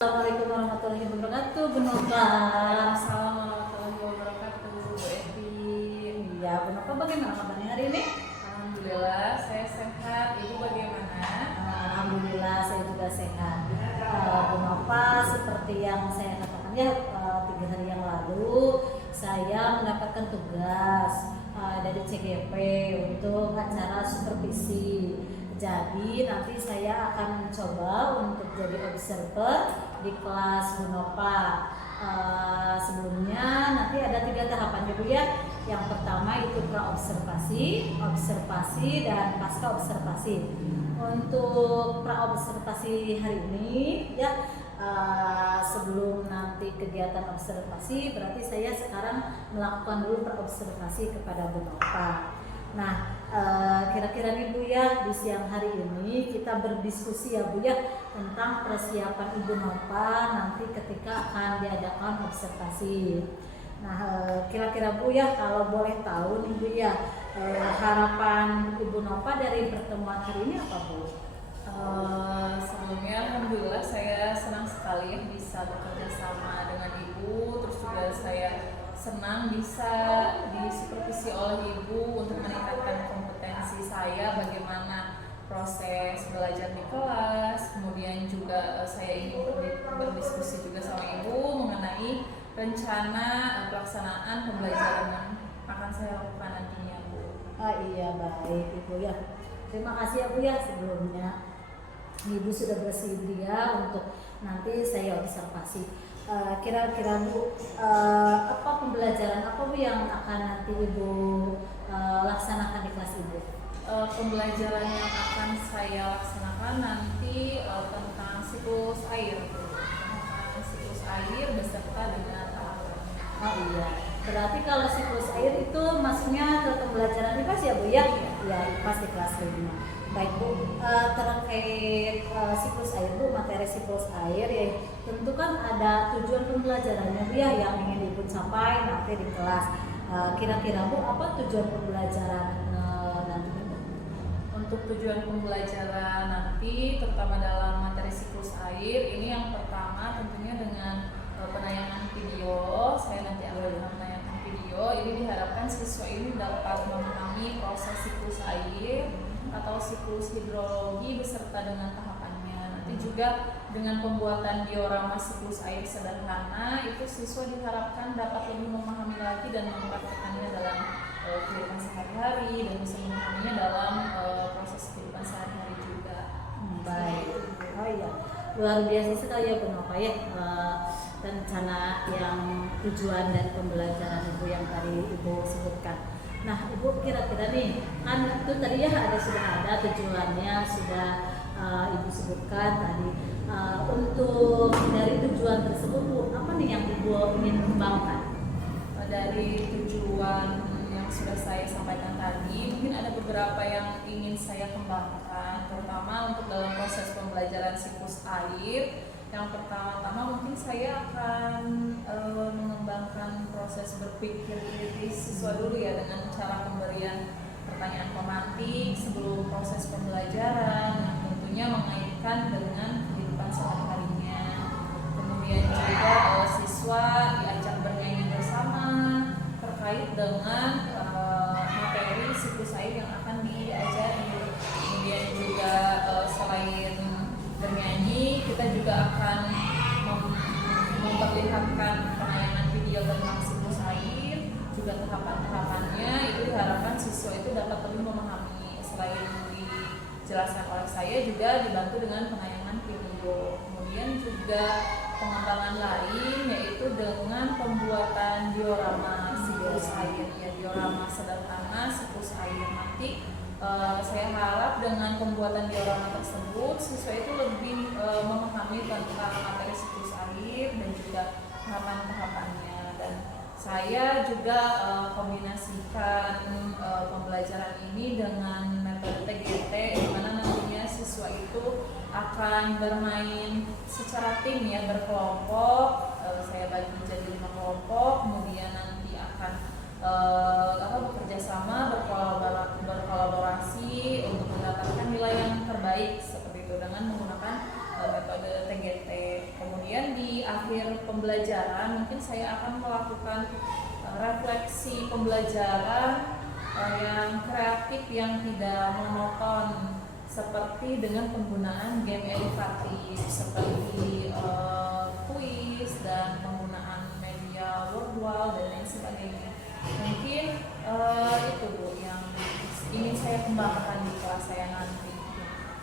Assalamualaikum warahmatullahi wabarakatuh, Bu Nova. Assalamualaikum warahmatullahi wabarakatuh, Bu Evi. Iya, Bu Nova, bagaimana kabarnya hari ini? Alhamdulillah, saya sehat. Ibu bagaimana? Alhamdulillah, saya juga sehat. Bu Nova, seperti yang saya katakan ya, 3 hari yang lalu saya mendapatkan tugas dari CGP untuk acara supervisi. Jadi nanti saya akan mencoba untuk jadi observer di kelas Bu Nova. Sebelumnya nanti ada 3 tahapan ya Bu ya. Yang pertama itu pra-observasi, observasi, dan pasca observasi. Untuk pra-observasi hari ini ya, sebelum nanti kegiatan observasi, berarti saya sekarang melakukan dulu pra-observasi kepada Bu Nova. Nah, kira-kira nih Bu ya, di siang hari ini kita berdiskusi ya Bu ya tentang persiapan Ibu Nova nanti ketika akan diadakan observasi. Nah, kira-kira Bu ya, kalau boleh tahu nih Bu ya, harapan Ibu Nova dari pertemuan hari ini apa Bu? Sebelumnya alhamdulillah saya senang sekali ya bisa bekerja sama dengan Ibu. Terus juga saya senang bisa disupervisi oleh Ibu untuk meningkatkan kompetensi saya bagaimana proses belajar di kelas. Kemudian juga saya ingin berdiskusi juga sama Ibu mengenai rencana pelaksanaan pembelajaran yang akan saya lakukan nantinya, Bu. Iya, baik Ibu ya. Terima kasih ya Bu ya, sebelumnya Ibu sudah bersedia untuk nanti saya observasi. Kira-kira Bu, apa pembelajaran apa Bu yang akan nanti Ibu laksanakan di kelas Ibu? Pembelajaran yang akan saya laksanakan nanti tentang siklus air, tentang siklus air beserta dengan tahapannya. Oh iya, berarti kalau siklus air itu maksudnya ke pembelajaran IPAS ya Bu ya? Iya, IPAS di kelas 5. Baik Bu, terkait siklus air Bu, materi siklus air ya, tentu kan ada tujuan pembelajarannya Bu ya yang ingin Ibu capai nanti di kelas. Kira-kira Bu, apa tujuan pembelajaran nanti Bu? Untuk tujuan pembelajaran nanti, terutama dalam materi siklus air, ini yang pertama tentunya dengan penayangan video. Saya nanti akan menayangkan video. Ini diharapkan siswa ini dapat memahami proses siklus air atau siklus hidrologi beserta dengan tahapannya. Nanti juga dengan pembuatan diorama siklus air sederhana, itu siswa diharapkan dapat lebih memahami lagi dan mempraktikkannya dalam kehidupan sehari-hari dan bisa memahaminya dalam proses kehidupan sehari-hari juga. Baik, oh iya, luar biasa sekali ya Bu Nova ya, rencana yang tujuan dan pembelajaran Ibu yang tadi Ibu sebutkan. Nah Ibu, kira-kira nih kan itu tadi ya sudah ada tujuannya, sudah Ibu sebutkan tadi. Untuk dari tujuan tersebut Bu, apa nih yang Ibu ingin kembangkan? Dari tujuan yang sudah saya sampaikan tadi, mungkin ada beberapa yang ingin saya kembangkan, terutama untuk dalam proses pembelajaran siklus air. Yang pertama-tama mungkin saya akan mengembangkan proses berpikir kritis siswa dulu ya, dengan cara pemberian pertanyaan pemantik sebelum proses pembelajaran yang tentunya mengaitkan dengan kehidupan sehari-harinya. Kemudian juga siswa diajak bernyanyi bersama terkait dengan materi siklus air yang akan diajari. Kemudian juga selain bernyanyi, kita juga akan memperlihatkan penayangan video tentang siklus air, juga tahapan-tahapannya. Itu diharapkan siswa itu dapat lebih memahami. Selain dijelaskan oleh saya, juga dibantu dengan penayangan video. Kemudian juga pengembangan lain yaitu dengan pembuatan diorama siklus air, ya, diorama sederhana siklus air. Nanti saya harap dengan pembuatan diorama tersebut siswa itu lebih memahami tentang materi siklus air dan juga tahapan-tahapannya. Dan saya juga kombinasikan pembelajaran ini dengan metode TGT, di mana nantinya siswa itu akan bermain secara tim ya, berkelompok. Saya bagi menjadi 5 kelompok, kemudian nanti akan bekerja sama, berkolaborasi untuk mendapatkan nilai yang terbaik seperti itu dengan menggunakan metode TGT. Kemudian pembelajaran, mungkin saya akan melakukan refleksi pembelajaran yang kreatif, yang tidak monoton, seperti dengan penggunaan game edukatif seperti kuis dan penggunaan media virtual dan lain sebagainya. Mungkin itu Bu yang ingin saya kembangkan di kelas saya nanti.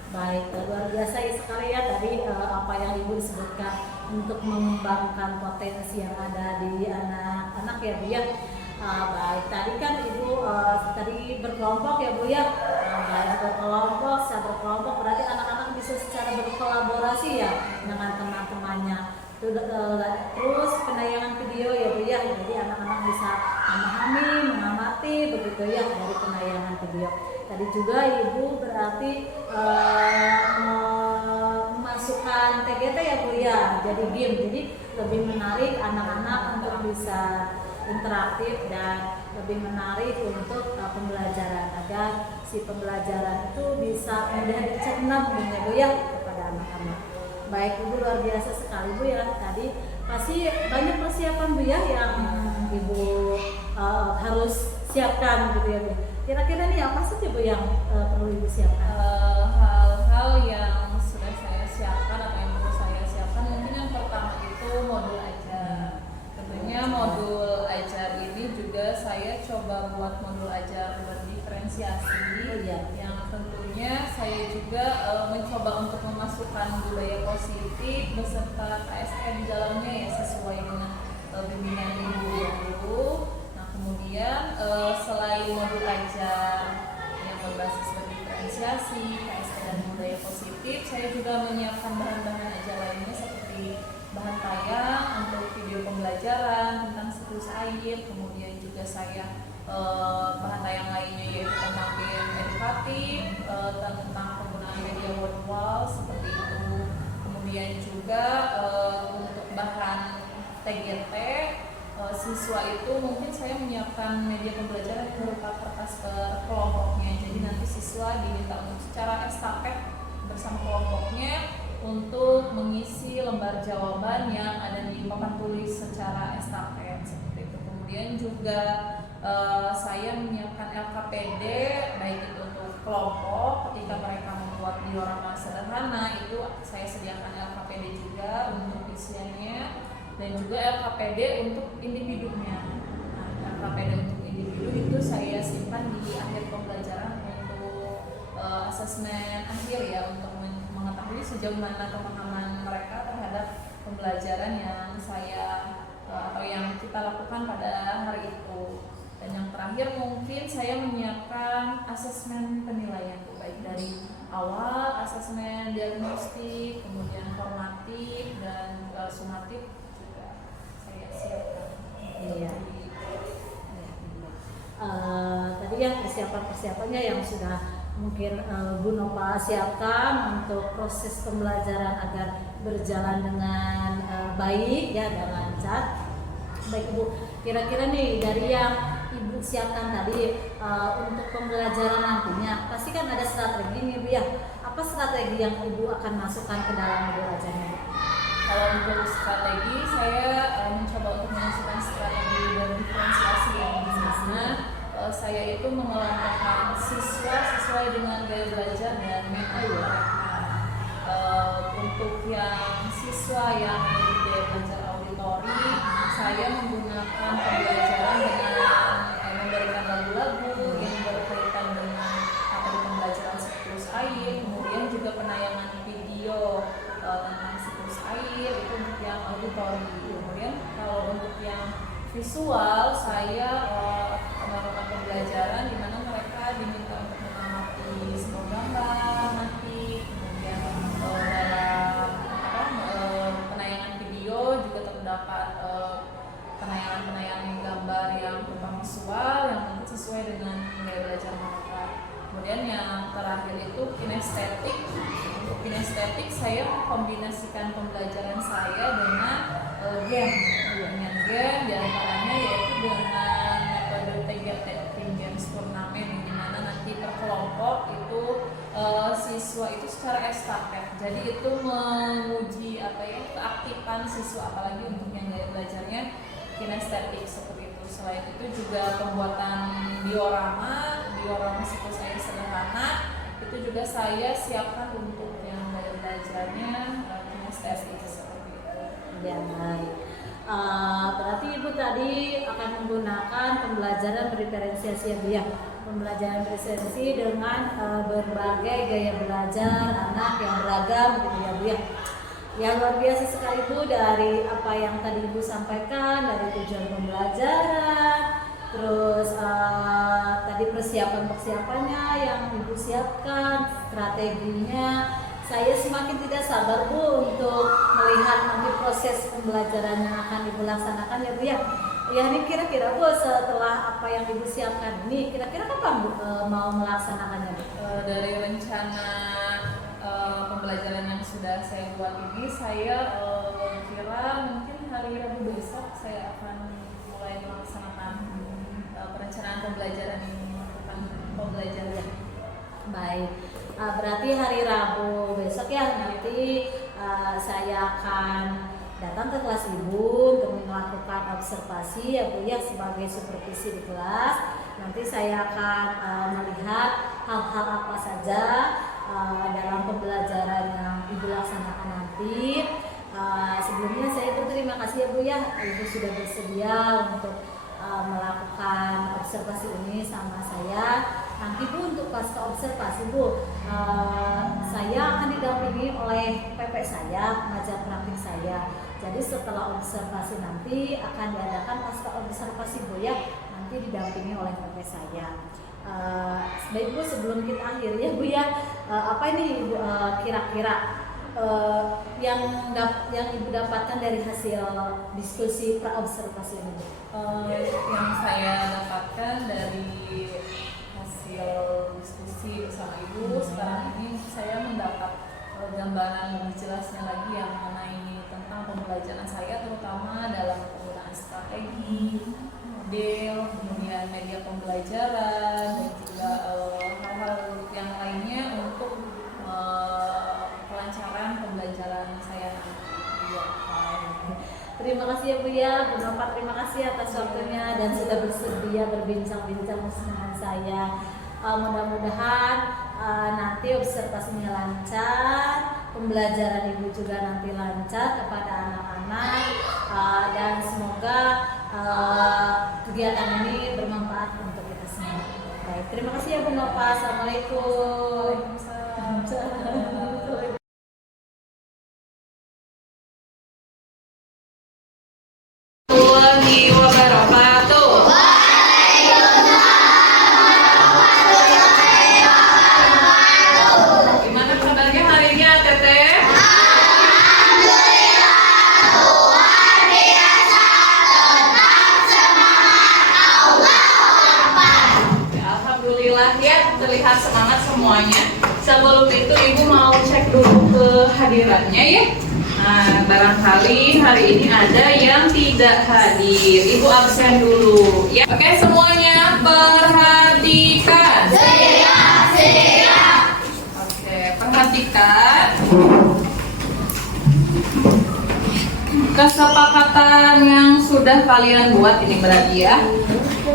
Baik, luar biasa sekali ya tadi apa yang Ibu sebutkan untuk mengembangkan potensi yang ada di anak-anak ya Bu ya. Baik, tadi kan Ibu tadi berkelompok ya Bu ya. Baik, secara berkelompok berarti anak-anak bisa secara berkolaborasi ya dengan teman-temannya. Terus penayangan video ya Bu ya, jadi anak-anak bisa memahami, mengamati begitu ya dari penayangan video. Tadi juga Ibu berarti memasukkan TGT ya Bu ya, jadi game, jadi lebih menarik anak-anak untuk bisa interaktif dan lebih menarik untuk pembelajaran agar si pembelajaran itu bisa mudah dicerna ya Bu ya kepada anak-anak. Baik Ibu, luar biasa sekali Bu ya, tadi pasti banyak persiapan Bu ya yang Ibu harus siapkan gitu ya Bu. Kira-kira nih apa saja Bu yang perlu Ibu siapkan? Hal-hal yang sudah saya siapkan atau yang perlu saya siapkan, mungkin yang pertama itu modul ajar. Tentunya modul ajar ini juga saya coba buat modul ajar berdiferensiasi, yang tentunya saya juga mencoba untuk memasukkan budaya positif beserta KSM di dalamnya ya, sesuai dengan bimbingan Ibu yang dulu. Kemudian selain modul ajar yang berbasis berdiferensiasi, KSM dan budaya positif, saya juga menyiapkan bahan-bahan ajar lainnya seperti bahan tayang untuk video pembelajaran tentang siklus air. Kemudian juga saya bahan tayang lainnya yaitu tentang game edukatif, tentang penggunaan media virtual seperti itu. Kemudian juga untuk bahan TGT, siswa itu mungkin saya menyiapkan media pembelajaran berupa kertas per kelompoknya. Jadi nanti siswa diminta untuk secara estafet bersama kelompoknya untuk mengisi lembar jawaban yang ada di papan tulis secara estafet seperti itu. Kemudian juga saya menyiapkan LKPD baik itu untuk kelompok ketika mereka membuat diorama sederhana, itu saya sediakan LKPD juga untuk isiannya, dan juga LKPD untuk individunya. Nah, LKPD untuk individu itu saya simpan di akhir pembelajaran untuk asesmen akhir ya, untuk mengetahui sejauh mana pemahaman mereka terhadap pembelajaran yang saya atau yang kita lakukan pada hari itu. Dan yang terakhir mungkin saya menyiapkan asesmen penilaian, baik dari awal asesmen diagnostik, kemudian formatif dan sumatif juga saya siapkan. Iya. Tadi yang persiapannya yang sudah mungkin Bu Nova siapkan untuk proses pembelajaran agar berjalan dengan baik ya dan lancar. Baik Bu, kira-kira nih dari yang Ibu siapkan tadi untuk pembelajaran nantinya, pasti kan ada strategi nih Bu ya. Apa strategi yang Ibu akan masukkan ke dalam modul ajarnya? Kalau untuk strategi, saya mencoba untuk memasukkan strategi berdiferensiasi yang di mana saya itu mengelompokkan siswa sesuai dengan gaya belajar dan metode mereka. Untuk yang siswa yang memiliki gaya belajar auditori, saya menggunakan pembelajaran dengan memberikan lagu-lagu yang berkaitan dengan materi pembelajaran siklus air, kemudian juga penayangan video tentang siklus air itu untuk yang auditori. Kemudian kalau untuk yang visual, saya melakukan pembelajaran di mana mereka diminta untuk mengamati sebuah gambar nanti, kemudian dalam penayangan video juga terdapat penayangan gambar yang berupa visual yang tentu sesuai dengan gaya belajar mereka. Kemudian yang terakhir itu kinestetik. Untuk kinestetik saya mengkombinasikan pembelajaran saya dengan game, diantaranya yaitu dengan metode TGT Team Games Turnamen, di mana nanti per kelompok itu si siswa itu secara estafet. Jadi itu menguji keaktifan siswa, apalagi untuk yang gaya belajarnya kinestetik seperti itu. Selain itu juga pembuatan diorama siklus air sederhana itu juga saya siapkan untuk yang gaya belajarnya kinestetik seperti itu. Ya, baik. Berarti Ibu tadi akan menggunakan pembelajaran diferensiasi ya Bu ya. Pembelajaran diferensiasi dengan berbagai gaya belajar anak yang beragam gitu ya Bu ya. Ya luar biasa sekali Bu dari apa yang tadi Ibu sampaikan, dari tujuan pembelajaran, terus tadi persiapan-persiapannya yang Ibu siapkan, strateginya. Saya semakin tidak sabar Bu untuk melihat nanti proses pembelajaran yang akan Ibu laksanakan ya Bu ya. Ya ini kira-kira Bu setelah apa yang Ibu siapkan ini kira-kira kapan Bu mau melaksanakannya Bu? Dari rencana pembelajaran yang sudah saya buat ini, saya kira mungkin hari Rabu besok saya akan mulai melaksanakan perencanaan pembelajaran ini, pembelajaran. Baik, berarti hari Rabu besok ya nanti saya akan datang ke kelas Ibu untuk melakukan observasi ya Bu ya sebagai supervisi di kelas. Nanti saya akan melihat hal-hal apa saja dalam pembelajaran yang Ibu laksanakan nanti. Sebelumnya saya berterima kasih ya Bu ya, Ibu sudah bersedia untuk melakukan observasi ini sama saya. Nanti Bu untuk pasca observasi Bu, saya akan didampingi oleh PP saya, pengajar praktik saya. Jadi setelah observasi nanti akan diadakan pasca observasi Bu ya, nanti didampingi oleh PP saya. Baik Bu, sebelum kita akhiri ya Bu ya, apa ini Ibu kira-kira yang Ibu dapatkan dari hasil diskusi pra-observasi ini? Yang saya dapatkan dari hasil diskusi bersama Ibu, sekarang ini saya mendapat gambaran lebih jelasnya lagi yang mengenai tentang pembelajaran saya, terutama dalam penggunaan strategi, model, kemudian media pembelajaran, dan juga hal-hal yang lainnya untuk kelancaran pembelajaran saya nanti. Terima kasih ya Bu ya, Bu Nova, terima kasih atas waktunya dan sudah bersedia berbincang-bincang dengan saya. Mudah-mudahan nanti observasinya lancar, pembelajaran Ibu juga nanti lancar kepada anak-anak, dan semoga kegiatan ini bermanfaat untuk kita semua. Baik, terima kasih ya Bu Nova. Assalamualaikum. Warahmatullahi wabarakatuh. Gimana kabarnya hari ini Teteh? Alhamdulillah, luar biasa, tetap semangat, Allahu Akbar. Alhamdulillah ya, terlihat semangat semuanya. Sebelum itu Ibu mau cek dulu kehadirannya ya. Nah, barangkali hari ini ada yang tidak hadir. Ibu absen dulu ya. Oke, semuanya perhatikan. Siap. Oke, perhatikan. Kesepakatan yang sudah kalian buat ini berarti ya.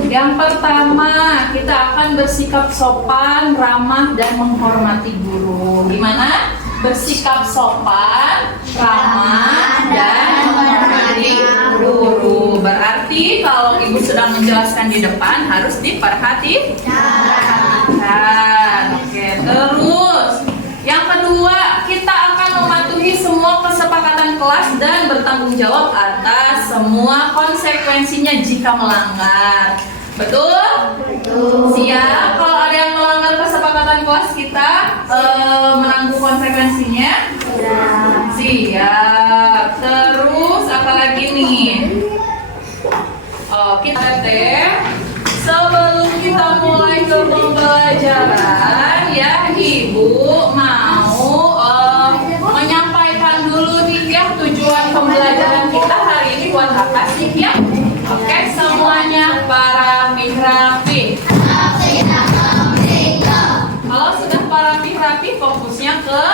Yang pertama, kita akan bersikap sopan, ramah, dan menghormati guru. Gimana? Bersikap sopan, ramah, dan menghormati guru. Berarti kalau Ibu sedang menjelaskan di depan harus diperhatikan. Oke, terus yang kedua, kita akan mematuhi semua kesepakatan kelas dan bertanggung jawab atas semua konsekuensinya jika melanggar. Betul? Siap. Kalau ada yang melanggar kesepakatan kelas kita menanggung konsekuensinya? Siap. Terus apa lagi nih? Kita sebelum kita mulai ke pembelajaran ya, Ibu mau menyampaikan dulu nih ya tujuan pembelajaran kita hari ini buat apa sih ya? Oke, semuanya para mihrabin. Kalau sudah para mihrabin tapi fokusnya ke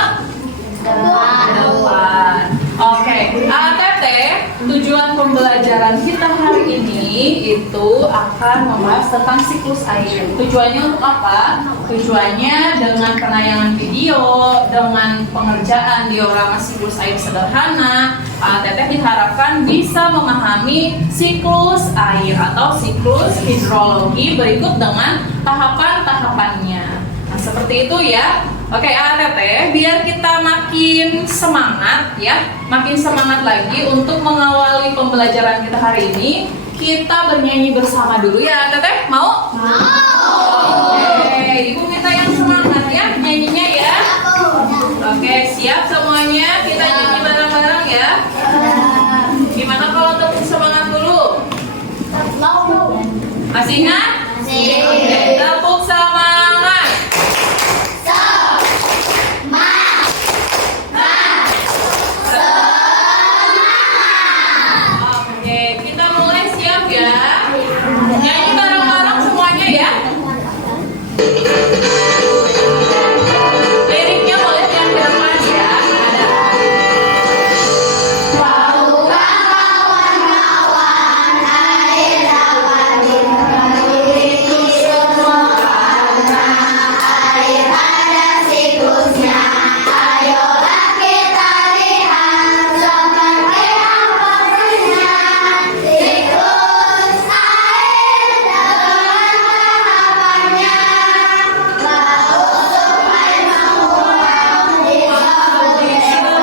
depan. Oke, Teteh, tujuan pembelajaran kita hari ini itu akan membahas tentang siklus air. Tujuannya untuk apa? Tujuannya dengan penayangan video, dengan pengerjaan diorama siklus air sederhana, Teteh diharapkan bisa memahami siklus air atau siklus hidrologi berikut dengan tahapan-tahapannya. Nah, seperti itu ya. Oke, Teteh, biar kita makin semangat ya, makin semangat lagi untuk mengawali pembelajaran kita hari ini, kita bernyanyi bersama dulu ya, Teteh. Mau? Mau. Oke, Ibu minta yang semangat ya, nyanyinya ya. Oke, siap semuanya? Kita nyanyi bareng-bareng ya. Gimana kalau tepuk semangat dulu? Masih ingat? Oke, tepuk semangat. Nyanyi bareng-bareng semuanya ya. Liriknya boleh yang ke depan ya. Ada. Kawan-kawan air dapat dimengerti semua karena air ada siklusnya. Ayolah kita lihat seperti apa prosesnya. Siklus air dengan tahapannya. Laut sungai menguap disebut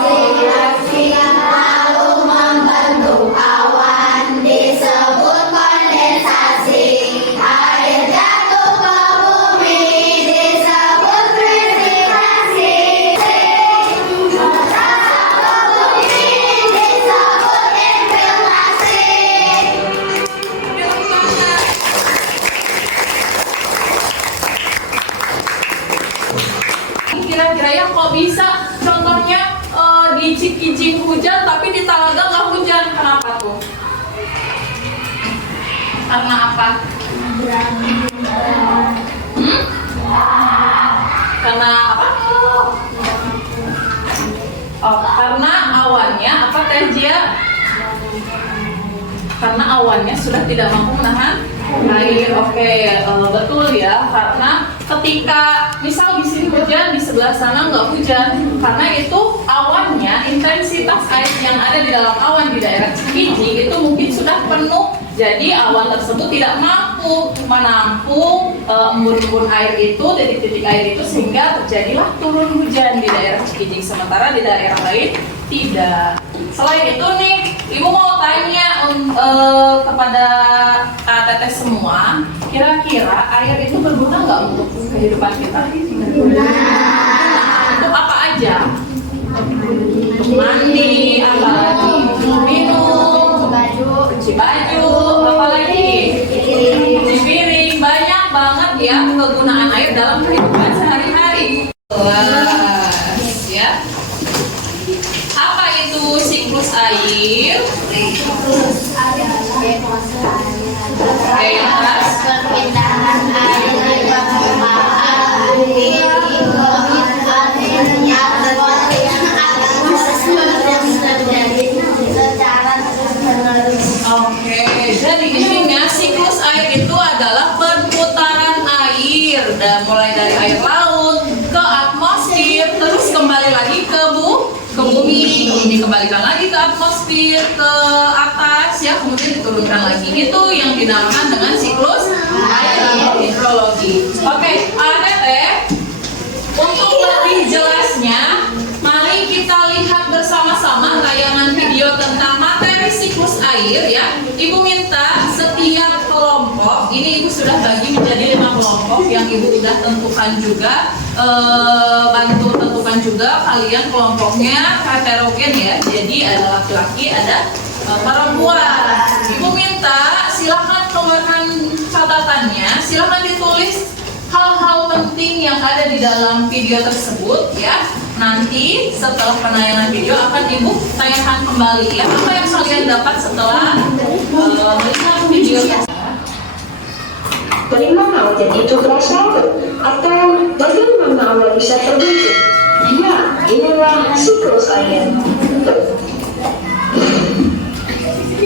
evaporasi. Lalu membentuk awan disebut kondensasi. Air jatuh ke bumi disebut presipitassi. Merasa ke bumi disebut infiltrasi. Kira-kira ya kok bisa? Contohnya di Cikijing hujan tapi di Talaga nggak hujan. Kenapa tuh? Karena apa? Karena apa? Oh, karena awannya apa Teh Jia? Karena awannya sudah tidak mampu menahan air. Oke, betul ya. Karena ketika misal di sini hujan, di sebelah sana nggak hujan, karena itu awannya, intensitas air yang ada di dalam awan di daerah Cikijing itu mungkin sudah penuh. Jadi awan tersebut tidak mampu menampung embun-embun air itu, titik-titik air itu, sehingga terjadilah turun hujan di daerah Cikijing. Sementara di daerah lain tidak. Selain itu nih, Ibu mau tanya kepada Teteh semua, kira-kira air itu berguna nggak untuk kehidupan kita? Untuk apa aja? Untuk mandi, apalagi untuk minum, cuci baju, apalagi cuci piring. Banyak banget ya kegunaan air dalam kehidupan sehari-hari. Jelas ya. Apa itu siklus air? Oke, yang keras. Perpindahan air dari permukaan bumi ke akhirnya seperti yang yang terjadi secara terus-menerus. Oke, jadi intinya siklus air itu adalah perputaran air dan mulai dari air laut ke atmosfer, terus kembali lagi ke bumi, kemudian kembalikan lagi ke atmosfer, ke atas ya, kemudian diturunkan lagi. Itu yang dinamakan dengan siklus air atau hidrologi. Oke, Teteh, untuk lebih jelasnya, mari kita lihat bersama-sama tayangan video tentang materi siklus air ya. Ibu minta setiap kelompok, ini Ibu sudah bagi menjadi 5 kelompok yang Ibu udah tentukan juga, bantu tentukan juga kalian kelompoknya heterogen ya. Jadi ada laki-laki, ada perempuan. Ibu minta silakan keluarkan catatannya, silakan ditulis hal-hal penting yang ada di dalam video tersebut ya. Nanti setelah penayangan video akan Ibu tanyakan kembali ya, apa yang kalian dapat setelah melihat video. Dari mana obat itu berasal? Atau bagaimana awalnya bisa terbentuk. Ya, inilah siklus air.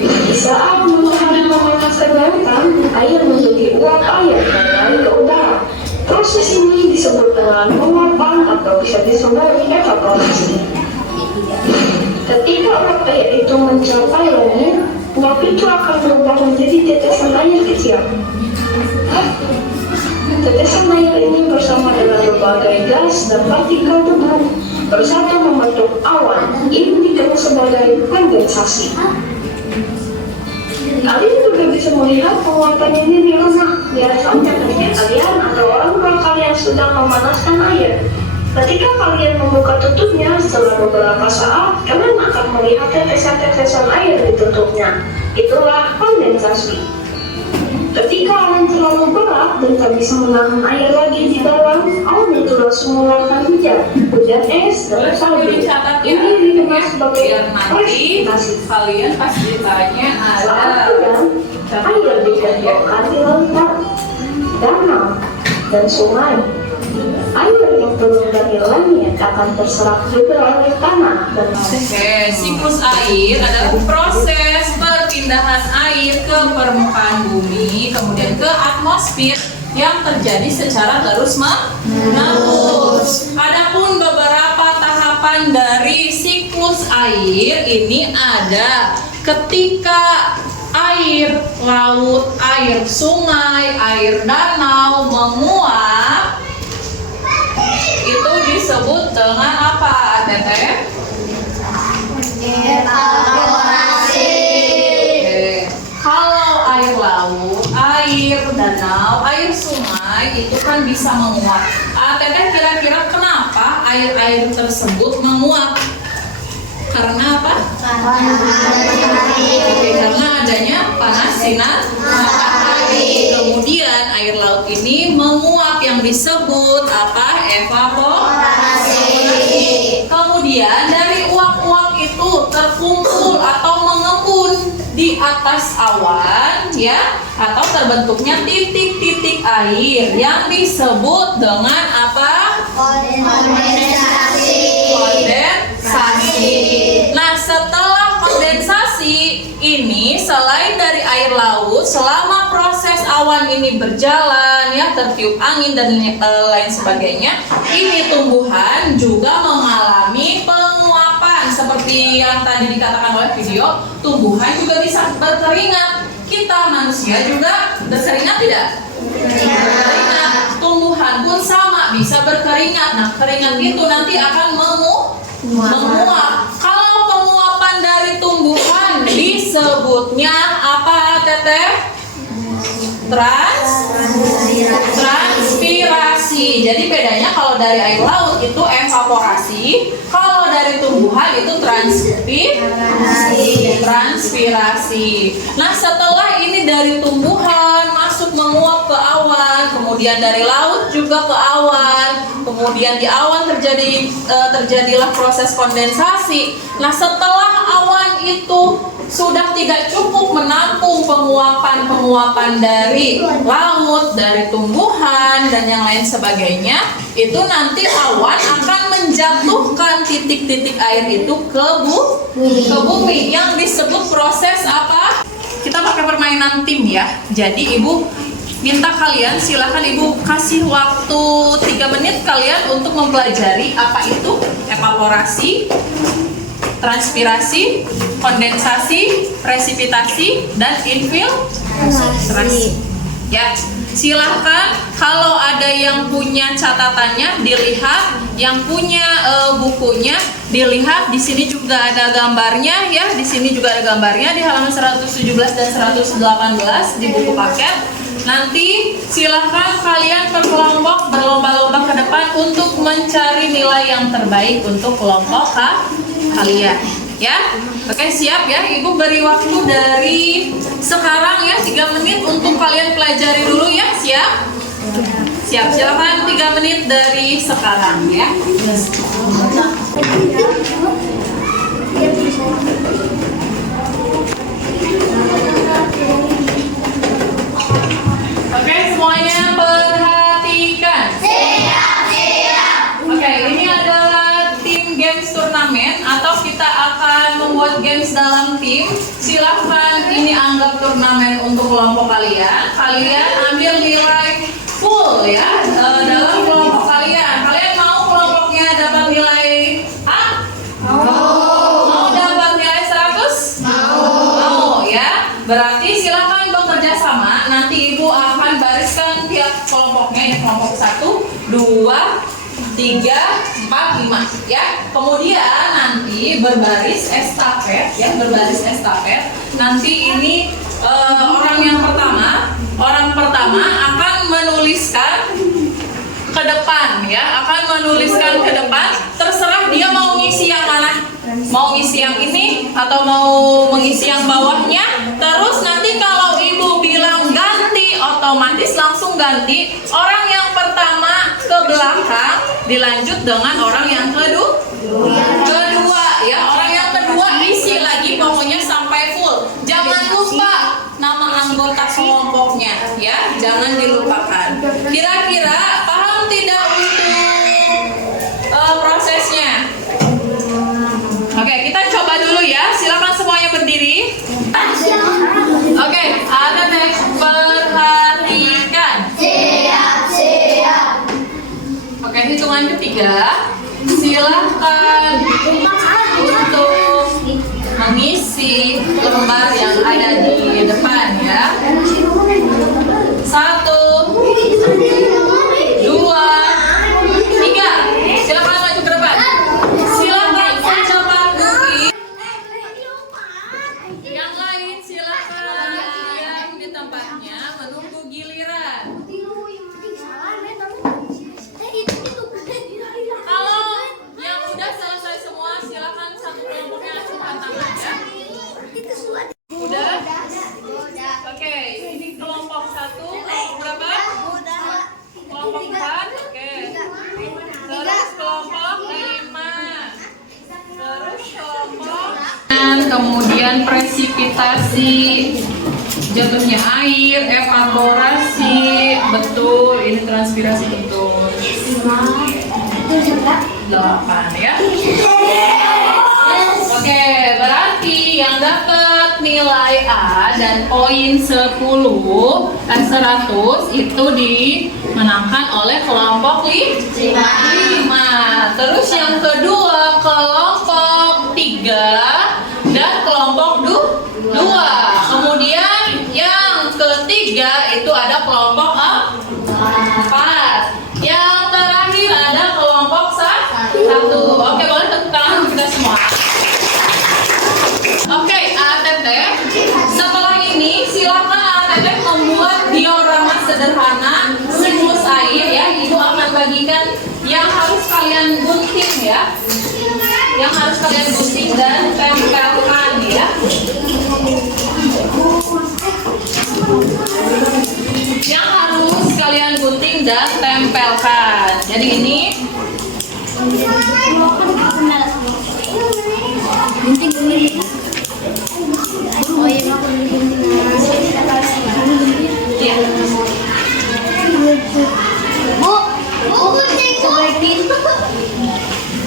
Di saat matahari memanaskan lautan, air menjadi uap air dan naik ke udara. Proses ini disebut dengan penguapan atau bisa disebut evaporasi. Ketika uap air itu mencapai langit, uap itu akan berubah menjadi tetesan air kecil. Tetesan air ini bersama dengan berbagai gas dan partikel debu bersatu membentuk awan. Ini dikenal sebagai kondensasi. Kalian juga bisa melihat penguapan ini di rumah. Biasanya ketika kalian atau orang tua kalian sedang memanaskan air. Ketika kalian membuka tutupnya, setelah beberapa saat, kalian akan melihat tetesan-tetesan air di tutupnya. Itulah kondensasi. Ketika awan terlalu berat dan tak bisa menahan air lagi di dalam, awan itu langsung mengeluarkan hujan es dan salju. Ini dikenal sebagai presipitasasi. Kalian pas ditanya Saat ada hujan, air dikumpulkan di lautan, danau, dan sungai. Air yang turun dari langit akan terserap juga oleh tanah dan Oke, siklus air adalah proses perpindahan air ke permukaan bumi, kemudian ke atmosfer yang terjadi secara terus-menerus. Adapun beberapa tahapan dari siklus air ini ada ketika air laut, air sungai, air danau menguap, itu disebut dengan apa, Teteh? Evaporasi. Oke. Kalau air laut, air danau, air sungai itu kan bisa menguap. Teteh kira-kira kenapa air-air tersebut menguap? Karena apa? Oke, karena adanya panas sinar matahari. Kemudian air laut ini menguap yang disebut apa? Evaporasi. Kemudian dari uap-uap itu terkumpul atau mengembun di atas awan, ya, atau terbentuknya titik-titik air yang disebut dengan apa? Kondensasi. Kondensasi. Nah, setelah kondensasi ini, selain dari air laut, selama proses awan ini berjalan, ya, tertiup angin dan lain sebagainya, ini tumbuhan juga mengalami penguapan. Seperti yang tadi dikatakan oleh video, tumbuhan juga bisa berkeringat. Kita manusia juga berkeringat tidak? Berkeringat. Tumbuhan pun sama, bisa berkeringat. Nah, keringat itu nanti akan menguap. Kalau penguapan dari tumbuhan disebutnya apa, Teteh? Transpirasi. Jadi bedanya kalau dari air laut itu evaporasi, kalau dari tumbuhan itu transpirasi. Nah, setelah ini dari tumbuhan masuk menguap ke awan, kemudian dari laut juga ke awan, kemudian di awan terjadilah proses kondensasi. Nah, setelah awan itu sudah tidak cukup menampung penguapan dari laut, dari tumbuhan, dan yang lain sebagainya, itu nanti awan akan menjatuhkan titik-titik air itu ke bumi yang disebut proses apa? Kita pakai permainan tim ya. Jadi Ibu minta kalian, silakan Ibu kasih waktu 3 menit kalian untuk mempelajari apa itu evaporasi, transpirasi, kondensasi, presipitasi, dan infiltrasi. Ya, silahkan kalau ada yang punya catatannya dilihat, yang punya bukunya dilihat. Di sini juga ada gambarnya ya. Di sini juga ada gambarnya di halaman 117 dan 118 di buku paket. Nanti silahkan kalian berkelompok berlomba-lomba ke depan untuk mencari nilai yang terbaik untuk kelompok kalian ya. Oke, siap ya. Ibu beri waktu dari sekarang ya 3 menit untuk kalian pelajari dulu ya. Siap? Siap, silakan 3 menit dari sekarang ya. Oke, semuanya perhatikan. Siap. menulis dalam tim, silahkan ini anggap turnamen untuk kelompok kalian. Kalian ambil nilai full ya dalam kelompok kalian. Kalian mau kelompoknya dapat nilai A? Mau dapat nilai 100? Mau ya. Berarti silahkan bekerja sama. Nanti ibu akan bariskan tiap kelompoknya. Ini kelompok 1, 2, 3, 4, 5 ya. Kemudian nanti berbaris estafet ya, berbaris estafet. Nanti ini orang pertama akan menuliskan ke depan ya, akan menuliskan ke depan. Terserah dia mau ngisi yang mana, mau ngisi yang ini atau mau mengisi yang bawahnya. Terus nanti kalau ibu bilang ganti, otomatis langsung ganti. Orang yang pertama ke belakang, dilanjut dengan orang yang kedua ya. Orang yang kedua isi lagi pokoknya sampai full. Jangan lupa nama anggota kelompoknya ya, jangan dilupakan. Kira-kira paham tidak untuk prosesnya? Oke, kita coba dulu ya. Silakan semuanya berdiri. Oke, ada next, perhatikan. Oke, hitungan ketiga. Silahkan untuk mengisi lembar yang ada di depan ya. 1, 2, 3. Silahkan maju ke depan. Silahkan ucapan mungkin. Yang lain silahkan diam di tempatnya menunggu giliran. Kalau yang udah selesai semua, silakan satu kelompoknya acungkan tangan ya. Udah? Oke, ini kelompok 1, kelompok berapa? Kelompok 4, oke. Terus kelompok 5. Terus kelompok. Dan kemudian presipitasi, jatuhnya air, evaporasi, betul. Ini transpirasi betul. 8 ya. Oke, berarti yang dapat nilai A dan poin 100 itu dimenangkan oleh kelompok 5. Terus yang kedua kelompok 3 dan kelompok 2. Kemudian yang ketiga itu ada kelompok 4. Yang terakhir ada kelompok 1. Oke, boleh tepuk tangan kita semua. Oke, ATT. Setelah ini silakan ATT membuat diorama sederhana siklus air ya. Ibu akan bagikan yang harus kalian gunting ya. Yang harus kalian gunting dan tempelkan ya. Yang harus kalian gunting dan tempelkan. Jadi ini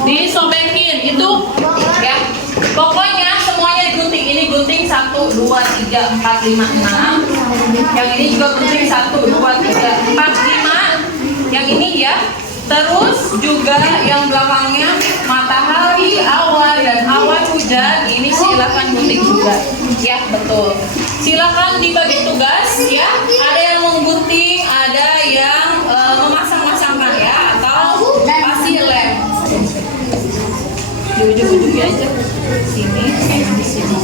disobekin itu ya. Pokoknya semuanya digunting. Ini gunting 1, 2, 3, 4, 5, 6. Yang ini juga gunting 1, 2, 3, 4, 5. Yang ini ya. Terus juga yang belakangnya matahari, awan, dan awan hujan. Ini silakan gunting juga. Ya, betul. Silakan dibagi tugas ya. Ada yang menggunting, ada yang memasang-masangkan ya, atau kasih lem. Di ujung-ujungnya aja. Sini, di sini.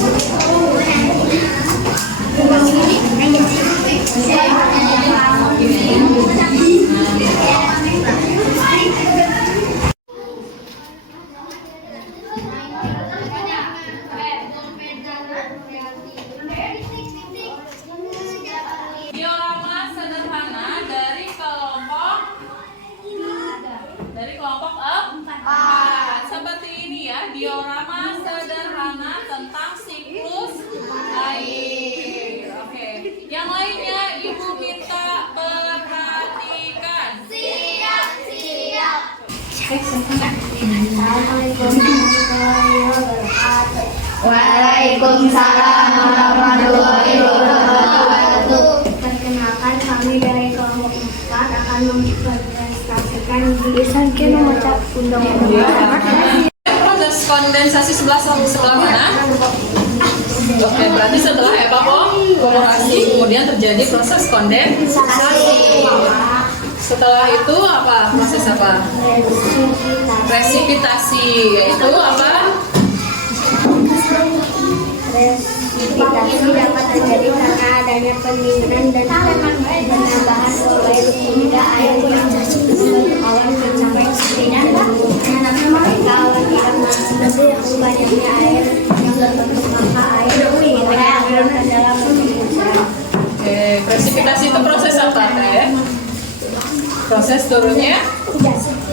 Diorama sederhana dari kelompok 4. Seperti ini ya, diorama sederhana tentang siklus air. Oke. Yang lainnya Ibu minta perhatikan. Siap. Waalaikumsalam warahmatullahi wabarakatuh. Waalaikumsalam warahmatullahi wabarakatuh. Perkenalkan, kami dari kelompok 4 akan mempresentasikan di membaca undang-undang. Proses kondensasi sebelah mana? Oke, berarti setelah evaporasi kemudian terjadi proses kondensasi. Setelah itu apa? Proses apa? Presipitasi, yaitu apa? Presipitasi dapat terjadi karena adanya pendinginan dan penambahan suhu air sehingga air yang membentuk awan mencapai ketinggian ketika awan tidak mampu banyaknya air yang terbentuk maka air mengalir ke dalam permukaan. Oke, presipitasi itu proses apa, Teh? Proses turunnya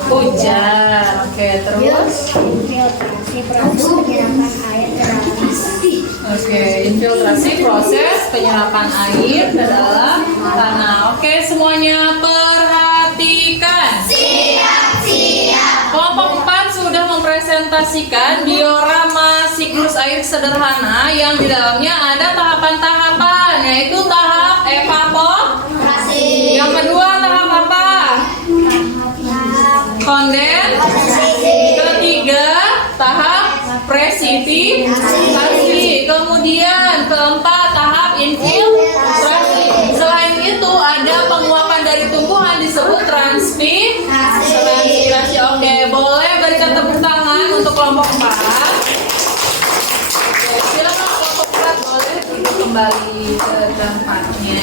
hujan. Oke, terus? Infiltrasi proses penyerapan air ke dalam. Oke, infiltrasi proses penyerapan air ke dalam tanah. Oke, semuanya perhatikan. Kelompok 4 sudah mempresentasikan diorama siklus air sederhana yang di dalamnya ada tahapan-tahapan, yaitu tahap evaporasi. Yang kedua tahap apa? Kondensasi. Ketiga tahap presipitasi. Kemudian keempat tahap infiltrasi. Selain itu ada penguapan dari tumbuhan disebut transpirasi. Oke, boleh berikan tepuk tangan untuk kelompok 4. Oke, silakan kelompok 4 boleh duduk kembali ke tempatnya.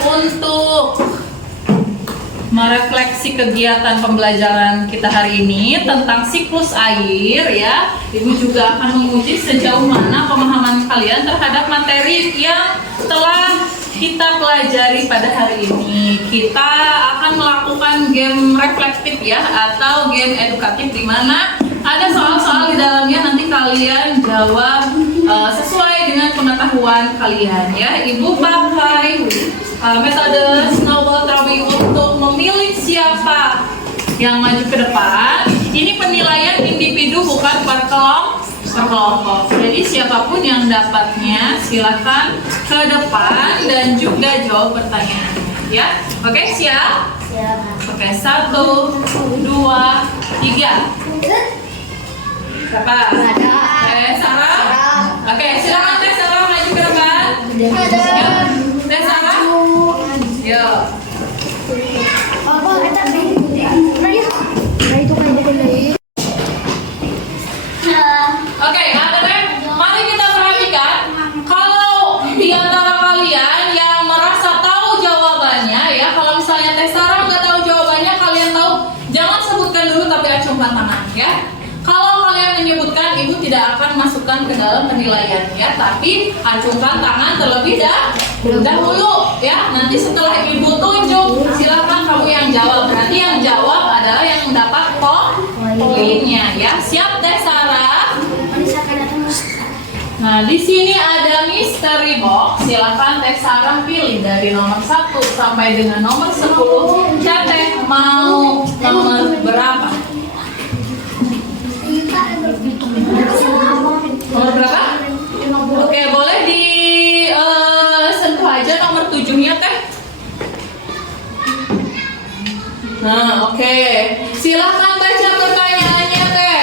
Untuk merefleksi kegiatan pembelajaran kita hari ini tentang siklus air ya, Ibu juga akan menguji sejauh mana pemahaman kalian terhadap materi yang telah kita pelajari pada hari ini. Kita akan melakukan game reflektif ya, atau game edukatif di mana ada soal-soal di dalamnya, nanti kalian jawab sesuai dengan pengetahuan kalian ya. Ibu pakai metode snowball throwing untuk memilih siapa yang maju ke depan. Ini penilaian individu bukan per kelompok. Jadi siapapun yang dapatnya silahkan ke depan dan juga jawab pertanyaannya ya. Oke, siap? Oke, 1, 2, 3. Siapa? Oke, Sarah? Oke, silakan Teh Sarah maju ke depan. Yuk, Teh Sarah. Yuk. Oke, mari kita perhatikan. Kalau di antara kalian yang merasa tahu jawabannya ya, kalau misalnya Teh Sarah nggak tahu jawabannya, kalian tahu, jangan sebutkan dulu tapi acungkan tangan ya. Kalau kalian menyebutkan, Ibu tidak akan masukkan ke dalam penilaian ya, tapi acungkan tangan terlebih dahulu ya. Nanti setelah Ibu tunjuk, silakan kamu yang jawab. Berarti yang jawab adalah yang mendapat poinnya ya. Siap Teh Sarah? Nah, di sini ada mystery box. Silakan Teh Sarah pilih dari nomor 1 sampai dengan nomor 10. Teh mau nomor berapa? Nomor berapa? Oke, boleh di sentuh aja nomor 7-nya Teh. Nah, oke. Silakan baca pertanyaannya Teh.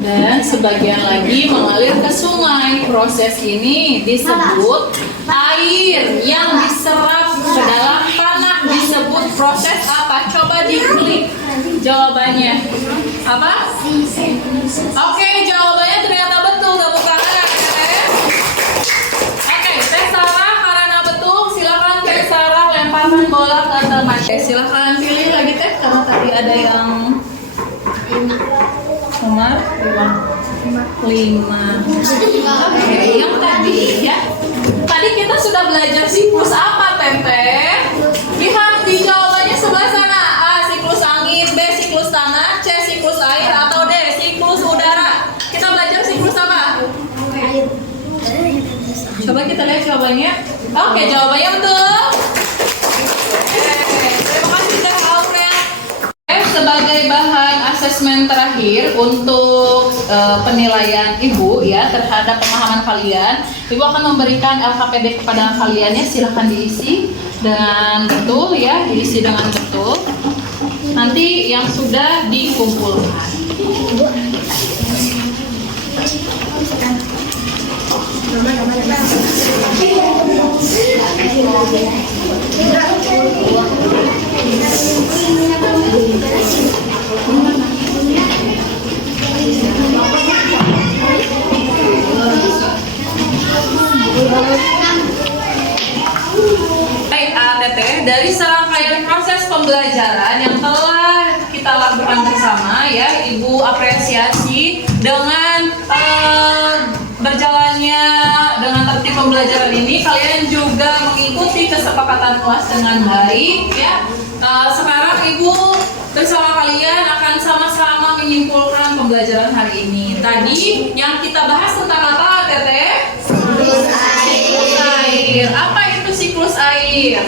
Dan sebagian lagi mengalir ke sungai. Proses ini disebut air yang diserap ke dalam tanah disebut proses apa? Coba diklik jawabannya. Apa? Oke, jawabannya ternyata betul. Tepuk tangan. Oke, Teh Sarah karena betul, silakan Teh Sarah lemparkan bola ke teman. Oke, silakan pilih lagi Teh, karena tadi ada yang nomor 5. Oke, yang tadi ya. Tadi kita sudah belajar siklus apa, Teteh? Lihat di jawabannya sebelah sana. A, siklus angin, B, siklus tanah, C, siklus air, atau D, siklus udara. Kita belajar siklus apa? Coba kita lihat jawabannya. Oke, jawabannya betul. Terima kasih Teh Aurel. Sebagai bahan asesmen terakhir untuk penilaian Ibu ya terhadap pemahaman kalian. Ibu akan memberikan LKPD kepada kalian ya, silahkan diisi dengan betul ya, diisi dengan betul. Nanti yang sudah dikumpulkan. Baik ATT, dari serangkaian proses pembelajaran yang telah kita lakukan bersama ya, Ibu apresiasi dengan berjalannya dengan tertib pembelajaran ini, kalian juga mengikuti kesepakatan kelas dengan baik ya. Sekarang Ibu bersama kalian akan sama-sama menyimpulkan pembelajaran hari ini. Tadi yang kita bahas tentang apa, Teteh? Siklus air. Apa itu siklus air?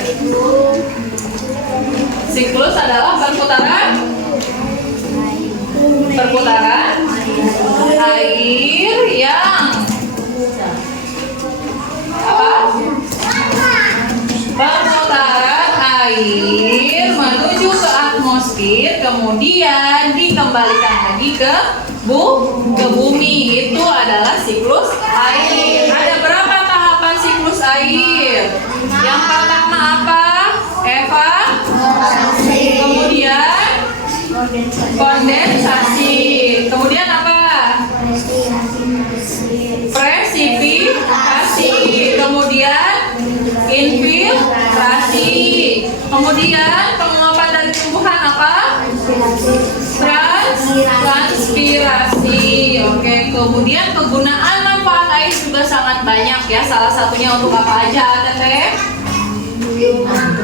Siklus adalah perputaran air yang apa? Perputaran air menuju ke atmosfer, kemudian dikembalikan lagi ke bumi. Itu adalah siklus air. Ada berapa tahapan siklus air? Yang pertama apa, Eva? Kemudian kondensasi. Kemudian apa? Presipitasi. Kemudian infiltrasi. Kemudian penguapan dari tumbuhan apa? Transpirasi. Oke, kemudian kegunaan manfaat air juga sangat banyak ya. Salah satunya untuk apa aja, Teteh?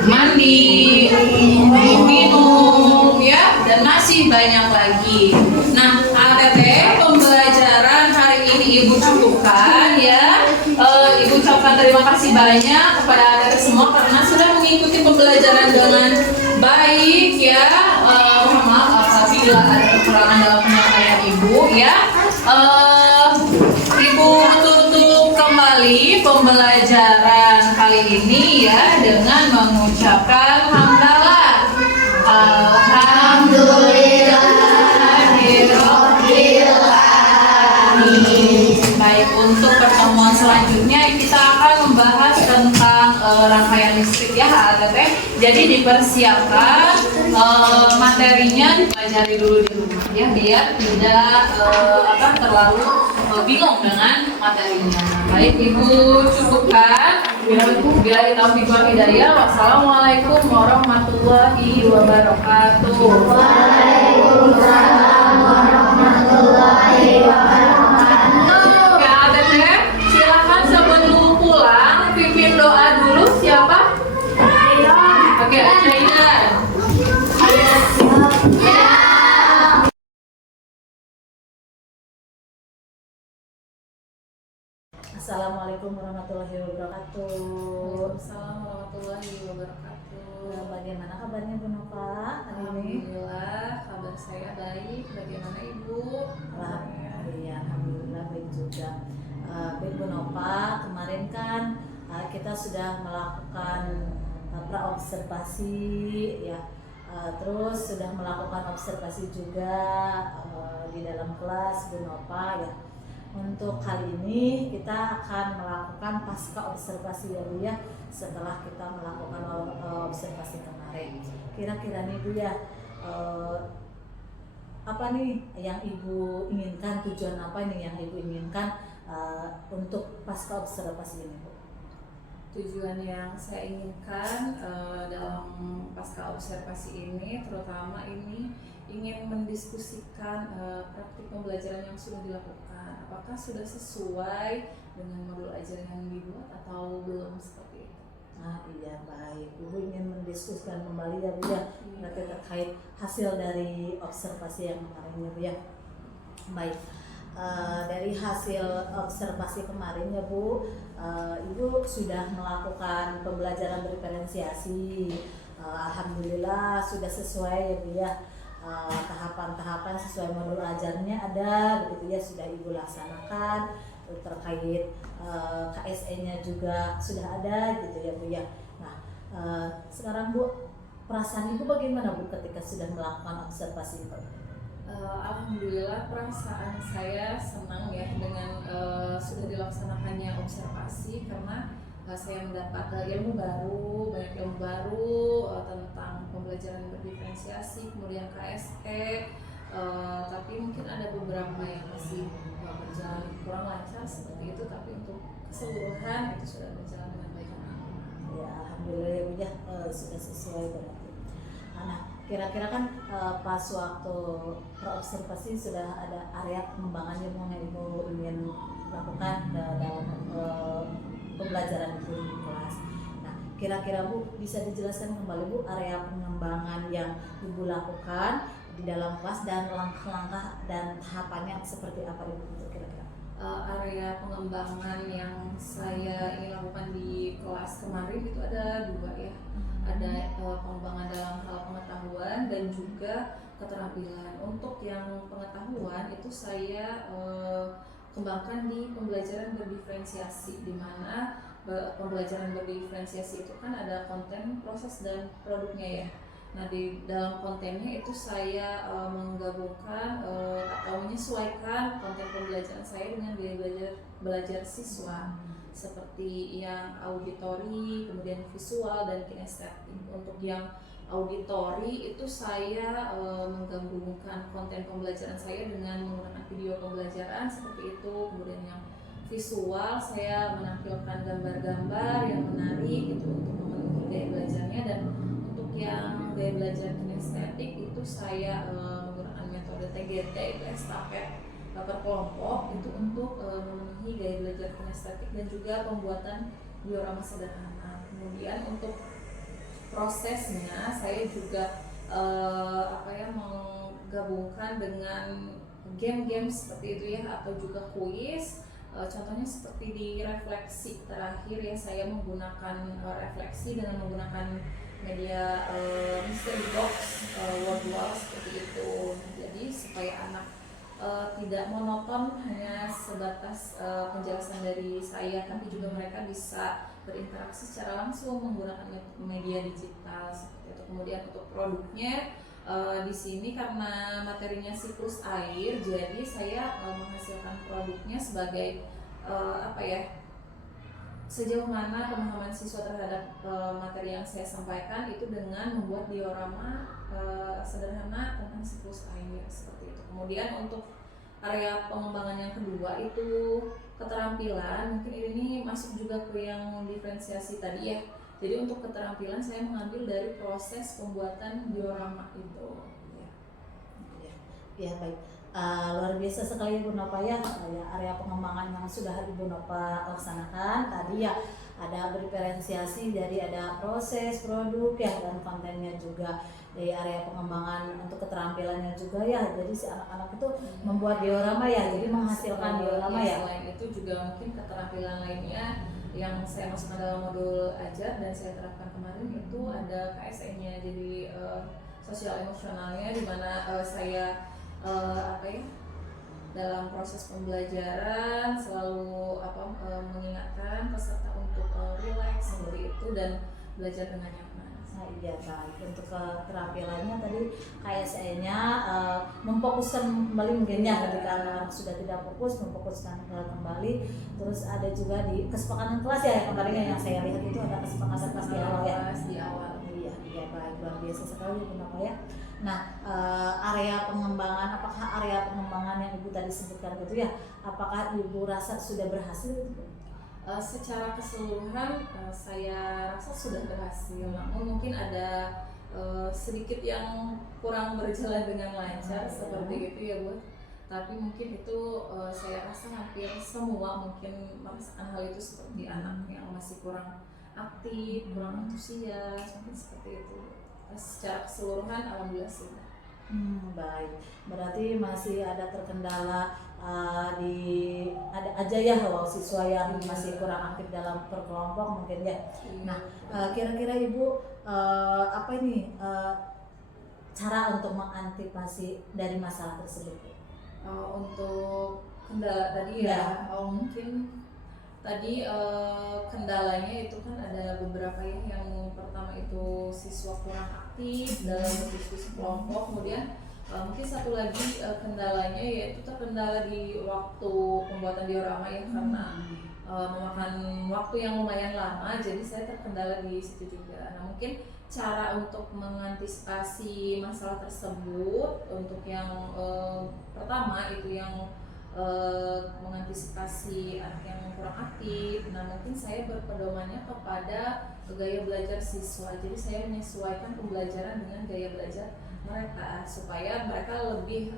Mandi, minum ya, dan masih banyak lagi. Nah, ATT pembelajaran hari ini Ibu cukupkan ya. Ibu ucapkan terima kasih banyak kepada ATT semua karena sudah mengikuti pembelajaran dengan baik ya. Mohon maaf apabila ada kekurangan dalam penyampaian Ibu ya. Ibu tutup kembali pembelajaran kali ini ya dengan mengucapkan hamdalah. Alhamdulillahirobbilalamin. Baik, untuk pertemuan selanjutnya kita akan membahas tentang rangkaian listrik ya ATT. Jadi dipersiapkan materinya, dipelajari dulu di rumah ya biar tidak terlalu bingung dengan materinya. Baik, Ibu cukupkan. Bila taufiq wal hidayah. Wassalamualaikum warahmatullahi wabarakatuh. Waalaikumsalam warahmatullahi wabarakatuh. Ya, Teteh, silakan sebelum pulang pimpin doa dulu. Siapa? Oke, Aidan. Assalamualaikum warahmatullahi wabarakatuh. Waalaikumsalam warahmatullahi wabarakatuh. Bagaimana kabarnya Bu Nova hari ini? Alhamdulillah, kabar saya baik. Bagaimana Ibu? Alhamdulillah baik juga. Bu Nova, kemarin kan kita sudah melakukan praobservasi ya. Terus sudah melakukan observasi juga di dalam kelas Bu Nova ya. Untuk kali ini kita akan melakukan pasca observasi ya Bu ya, setelah kita melakukan observasi kemarin. Kira-kira nih Bu ya, apa nih yang Ibu inginkan, tujuan apa nih yang Ibu inginkan untuk pasca observasi ini Bu? Tujuan yang saya inginkan dalam pasca observasi ini, terutama ini ingin mendiskusikan praktik pembelajaran yang sudah dilakukan. Apakah sudah sesuai dengan modul ajaran yang dibuat atau belum seperti itu? Nah iya baik, Ibu ingin mendiskusikan kembali ya Bu ya, terkait hasil dari observasi yang kemarin ya Bu ya. Baik, dari hasil observasi kemarin ya Bu, Ibu sudah melakukan pembelajaran diferensiasi. Alhamdulillah sudah sesuai ya Bu ya. tahapan-tahapan sesuai modul ajarnya ada begitu ya, sudah Ibu laksanakan. Terkait KSE-nya juga sudah ada gitu ya Bu ya. Nah sekarang Bu, perasaan Ibu bagaimana Bu ketika sudah melakukan observasi itu? Alhamdulillah perasaan saya senang ya dengan sudah dilaksanakannya observasi, karena saya mendapat ilmu baru, banyak ilmu baru tentang pembelajaran berdiferensiasi, kemudian KSE. Tapi mungkin ada beberapa yang masih berjalan kurang lancar seperti itu, tapi untuk keseluruhan itu sudah berjalan dengan baik. Ya alhamdulillah ya Bu ya, sudah sesuai berarti. Nah kira-kira kan pas waktu praobservasi sudah ada area pengembangan yang mau Ibu ingin lakukan dalam pembelajaran Ibu di kelas. Nah kira-kira Bu bisa dijelaskan kembali Bu area pengembangan yang Ibu lakukan di dalam kelas dan langkah-langkah dan tahapannya seperti apa Ibu kira-kira? Area pengembangan yang saya ingin lakukan di kelas kemarin itu ada 2 ya. Ada pengembangan dalam hal pengetahuan dan juga keterampilan. Untuk yang pengetahuan itu saya kembangkan di pembelajaran berdiferensiasi, di mana pembelajaran berdiferensiasi itu kan ada konten, proses, dan produknya ya. Nah di dalam kontennya itu saya menggabungkan atau menyesuaikan konten pembelajaran saya dengan gaya belajar siswa, seperti yang auditori, kemudian visual, dan kinestetik. Untuk yang auditori itu saya menggabungkan konten pembelajaran saya dengan menggunakan video pembelajaran seperti itu. Kemudian yang visual saya menampilkan gambar-gambar yang menarik itu untuk memenuhi gaya belajarnya. Dan untuk yang gaya belajar kinestetik itu saya menggunakan metode TGT, itu estafet per kelompok, itu untuk memenuhi gaya belajar kinestetik dan juga pembuatan diorama sederhana. Kemudian untuk prosesnya saya juga menggabungkan dengan game-game seperti itu ya, atau juga kuis. Contohnya seperti di refleksi terakhir ya, saya menggunakan refleksi dengan menggunakan media mystery box, word wall seperti itu. Jadi supaya anak tidak monoton hanya sebatas penjelasan dari saya, tapi juga mereka bisa berinteraksi secara langsung menggunakan media digital seperti itu. Kemudian untuk produknya di sini karena materinya siklus air, jadi saya menghasilkan produknya sebagai sejauh mana pemahaman siswa terhadap materi yang saya sampaikan itu dengan membuat diorama sederhana tentang siklus air seperti itu. Kemudian untuk area pengembangan yang kedua itu keterampilan, mungkin ini masuk juga ke yang diferensiasi tadi ya. Jadi untuk keterampilan saya mengambil dari proses pembuatan diorama itu. Ya baik, luar biasa sekali Ibu Nova ya, area pengembangan yang sudah Ibu Nova laksanakan tadi ya, ada diferensiasi dari ada proses, produk ya, dan kontennya juga. Dari area pengembangan untuk keterampilannya juga ya, jadi si anak-anak itu membuat diorama ya, jadi menghasilkan diorama ya. Selain itu juga mungkin keterampilan lainnya yang saya masukkan dalam modul ajar dan saya terapkan kemarin itu ada KSE-nya, jadi sosial emosionalnya, di mana saya dalam proses pembelajaran selalu mengingatkan peserta untuk relax seperti itu dan belajar dengan nyaman. Nah, iya baik, untuk keterampilannya tadi KSE-nya memfokuskan kembali mungkin ya, ketika anak sudah tidak fokus memfokuskan kembali. Terus ada juga di kesepakatan kelas ya, kemarin yang saya lihat itu ada kesepakatan kelas di awal ya. Di awal. Iya baik, luar biasa sekali Bapak ya. Nah, area pengembangan, apakah area pengembangan yang Ibu tadi sebutkan itu ya, apakah Ibu rasa sudah berhasil? Secara keseluruhan saya rasa sudah berhasil, namun mungkin ada sedikit yang kurang berjalan dengan lancar seperti itu ya Bu. Tapi mungkin itu saya rasa hampir semua mungkin merasakan hal itu, seperti anak yang masih kurang aktif, kurang antusias, mungkin seperti itu. Secara keseluruhan alhamdulillah sudah. Baik, berarti masih ada terkendala ada aja ya siswa yang masih kurang aktif dalam perkelompok mungkin ya. Nah, kira-kira Ibu cara untuk mengantisipasi dari masalah tersebut? Untuk kendala tadi Ya. mungkin tadi kendalanya itu kan ada beberapa ya. Yang pertama itu siswa kurang aktif dalam diskusi kelompok, kemudian mungkin satu lagi kendalanya yaitu terkendala di waktu pembuatan diorama ya, karena memakan waktu yang lumayan lama, jadi saya terkendala di situ juga. Nah, mungkin cara untuk mengantisipasi masalah tersebut, untuk yang pertama itu yang mengantisipasi anak yang kurang aktif. Nah, mungkin saya berpedomannya kepada gaya belajar siswa. Jadi saya menyesuaikan pembelajaran dengan gaya belajar mereka supaya mereka lebih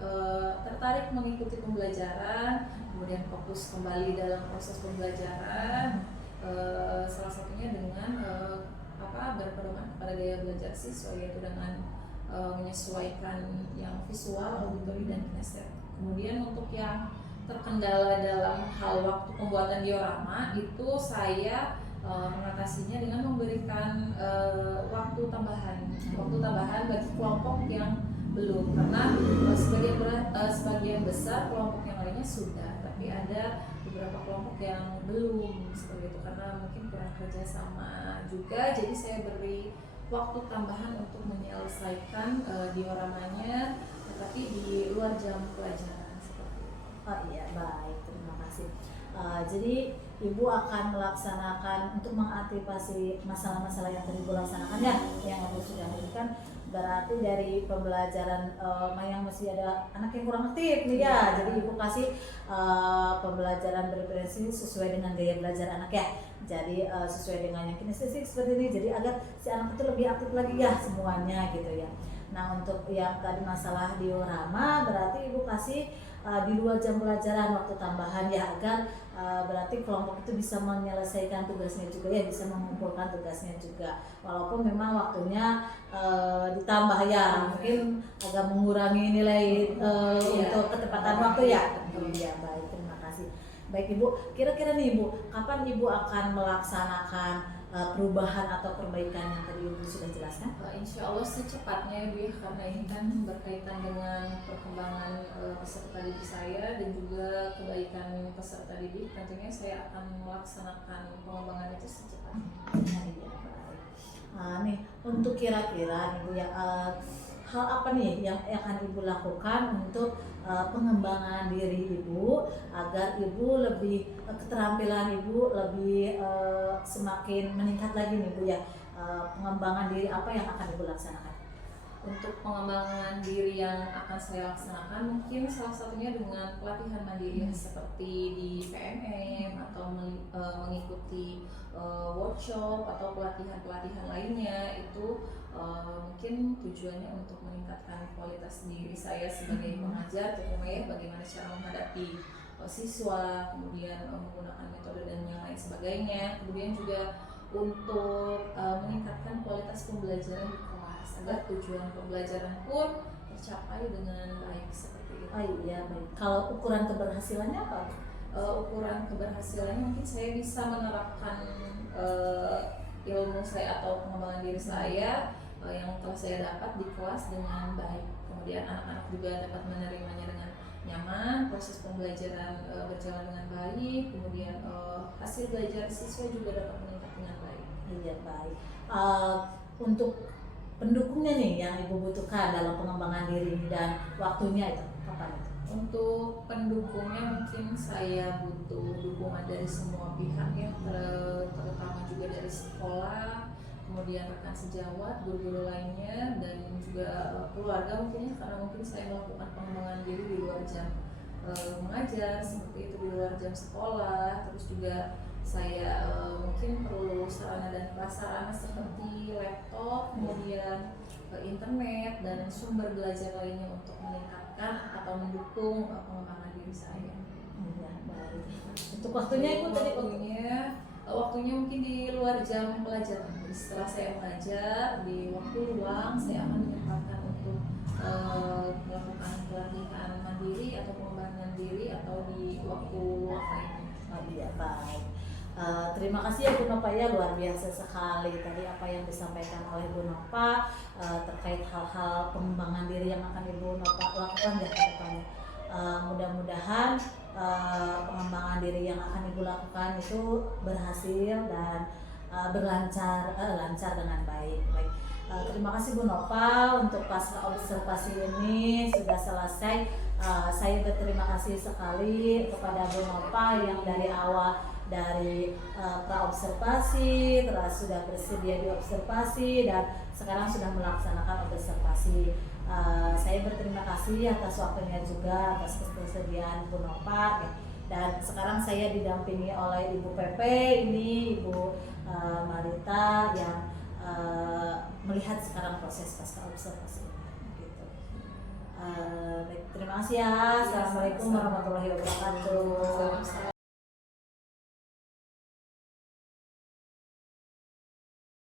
tertarik mengikuti pembelajaran, kemudian fokus kembali dalam proses pembelajaran. Salah satunya dengan berpedoman pada gaya belajar siswa, yaitu dengan menyesuaikan yang visual, auditori, dan kinestetik. Kemudian untuk yang terkendala dalam hal waktu pembuatan diorama itu saya mengatasinya dengan memberikan waktu tambahan bagi kelompok yang belum, karena sebagian besar kelompok yang lainnya sudah, tapi ada beberapa kelompok yang belum seperti itu karena mungkin kurang kerjasama juga. Jadi saya beri waktu tambahan untuk menyelesaikan dioramanya, tetapi di luar jam pelajaran seperti itu. Oh iya, baik, terima kasih. Jadi Ibu akan melaksanakan untuk mengantisipasi masalah-masalah yang tadi Ibu laksanakan ya, yang Ibu sudah berikan. Berarti dari pembelajaran yang masih ada anak yang kurang aktif nih ya. Jadi Ibu kasih pembelajaran berprinsip sesuai dengan gaya belajar anak ya. Jadi sesuai dengan yang kinestetik seperti ini. Jadi agar si anak itu lebih aktif lagi ya semuanya gitu ya. Nah, untuk yang tadi masalah diorama berarti Ibu kasih di luar jam pelajaran waktu tambahan ya, agar berarti kelompok itu bisa menyelesaikan tugasnya juga ya, bisa mengumpulkan tugasnya juga, walaupun memang waktunya ditambah ya, mungkin agak mengurangi nilai untuk ketepatan waktu ya. Iya, baik, terima kasih. Baik Ibu, kira-kira nih Ibu, kapan Ibu akan melaksanakan perubahan atau perbaikan yang tadi Ibu sudah jelaskan? Insya Allah secepatnya Ibu ya, karena ini kan berkaitan dengan perkembangan peserta didik saya dan juga kebaikan peserta didik. Tentunya saya akan melaksanakan pengembangan itu secepatnya. Iya, baik. Nih untuk kira-kira Ibu ya, hal apa nih yang akan Ibu lakukan untuk pengembangan diri Ibu agar Ibu lebih keterampilan Ibu lebih semakin meningkat lagi nih Bu ya, pengembangan diri apa yang akan Ibu laksanakan? Untuk pengembangan diri yang akan saya laksanakan mungkin salah satunya dengan pelatihan mandiri seperti di PMM atau mengikuti workshop atau pelatihan-pelatihan lainnya. Itu mungkin tujuannya untuk meningkatkan kualitas diri saya sebagai pengajar, terutama ya bagaimana cara menghadapi siswa, kemudian menggunakan metode dan yang lain sebagainya. Kemudian juga untuk meningkatkan kualitas pembelajaran di kelas agar tujuan pembelajaran pun tercapai dengan baik seperti itu. Oh iya, baik. Kalau ukuran keberhasilannya apa? Ukuran keberhasilannya mungkin saya bisa menerapkan ilmu saya atau pengembangan diri saya yang telah saya dapat di kelas dengan baik. Kemudian anak-anak juga dapat menerimanya dengan nyaman, proses pembelajaran berjalan dengan baik, kemudian hasil belajar siswa juga dapat meningkat dengan baik. Iya, baik. Untuk pendukungnya nih yang Ibu butuhkan dalam pengembangan diri ini dan waktunya itu kapan itu? Untuk pendukungnya mungkin saya butuh dukungan dari semua pihak ya, terutama juga dari sekolah, kemudian rekan sejawat, guru-guru lainnya, dan juga keluarga mungkin ya, karena mungkin saya melakukan pengembangan diri di luar jam mengajar seperti itu, di luar jam sekolah. Terus juga saya mungkin perlu sarana dan prasarana seperti laptop, kemudian internet dan sumber belajar lainnya untuk meningkatkan atau mendukung pengembangan diri saya. Iya, baik. Untuk waktunya Ibu tadi waktunya mungkin di luar jam pelajaran. Setelah saya mengajar di waktu luang, saya akan menyempatkan untuk melakukan pelatihan mandiri atau pengembangan diri atau di waktu luang lainnya. Oh iya, baik. Terima kasih ya Bu Nova ya, luar biasa sekali tadi apa yang disampaikan oleh Bu Nova terkait hal-hal pengembangan diri yang akan Ibu Nova lakukan ya ke depannya. Mudah-mudahan pengembangan diri yang akan Ibu lakukan itu berhasil dan lancar dengan baik. Terima kasih Bu Nova untuk pasca observasi ini sudah selesai. Saya berterima kasih sekali kepada Bu Nova yang dari awal dari pra-observasi, terus sudah bersedia di observasi dan sekarang sudah melaksanakan observasi. Saya berterima kasih atas waktunya juga, atas kesediaan Bu Nova. Dan sekarang saya didampingi oleh Ibu Pepe, ini Ibu Marita yang melihat sekarang proses pasca observasi. Gitu. Baik, terima kasih ya. Assalamualaikum warahmatullahi wabarakatuh.